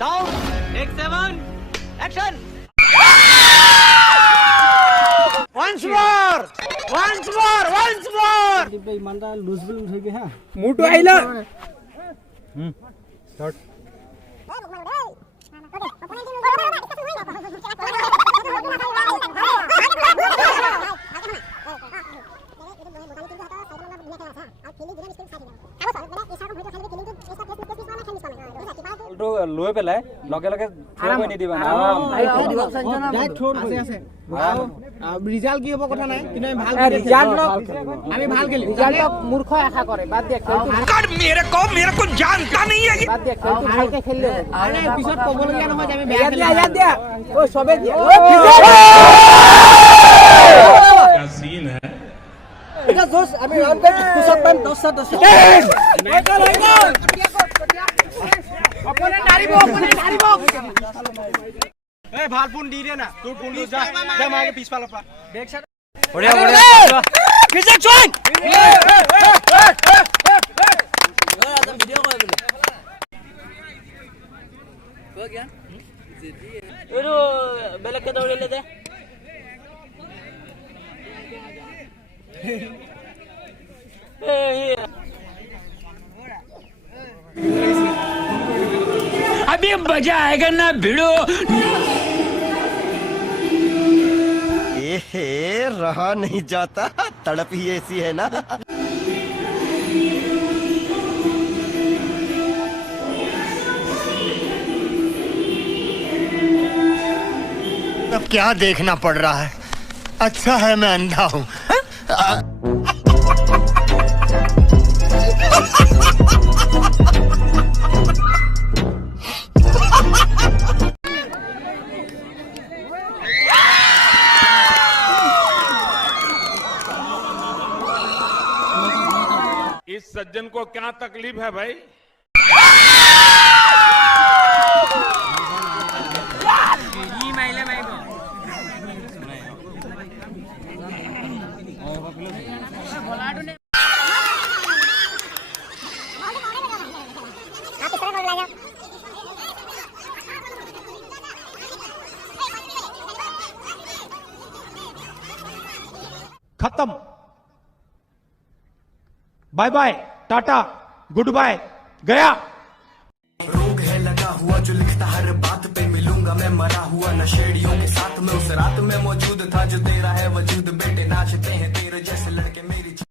Sound take 7 action. Once more ইমানটা লুজ বিল থৈ হা মুটো আইলা শর্ট লৈ পেলাই লগে লগে থৈ নিদিবা না ৰিজাল্ট কি হ'ব কথা নাই কিন্তু আমি ভাল ৰিজাল্ট আমি ভাল খেলি ৰিজাল্ট মূৰ্খ আশা কৰে বাদ দিয়া খেলটো मेरे को जानता नहीं है বাদ দিয়া খেলটো ভালকে খেললে আরে পিছত ক'ব লগিয়া নহয় যে আমি বেয়া খেলি ইয়াত দিয়া ও সবে দিয়া क्या सीन है এটা জোস আমি রান কৰি পুষত পাম 10 অপনে নাৰিব এ ভাল ফোন দি দে না তোৰ ফোনটো যা যা মাকে পিছফালৰ পৰা বেক সাইড বঢ়িয়া বঢ়িয়া ফিজিক্স চুইং ভিডিও কৰে বোলে কো গয়া এरो বেলেগ কে দৌৰিলে দে अभी मजा आएगा ना भिड़ो। रहा नहीं जाता, तड़प ही ऐसी है ना। अब क्या देखना पड़ रहा है? अच्छा है मैं अंधा हूँ। इस सज्जन को क्या तकलीफ है भाई? खत्म, bye bye, tata, goodbye, गया। रोग है लगा हुआ जो लिखता हर बात पे, मिलूंगा मैं मरा हुआ नशेड़ियों के साथ में। उस रात में मौजूद था जो तेरा है वजूद, बेटे नाचते हैं तेरे जैसे लड़के मेरे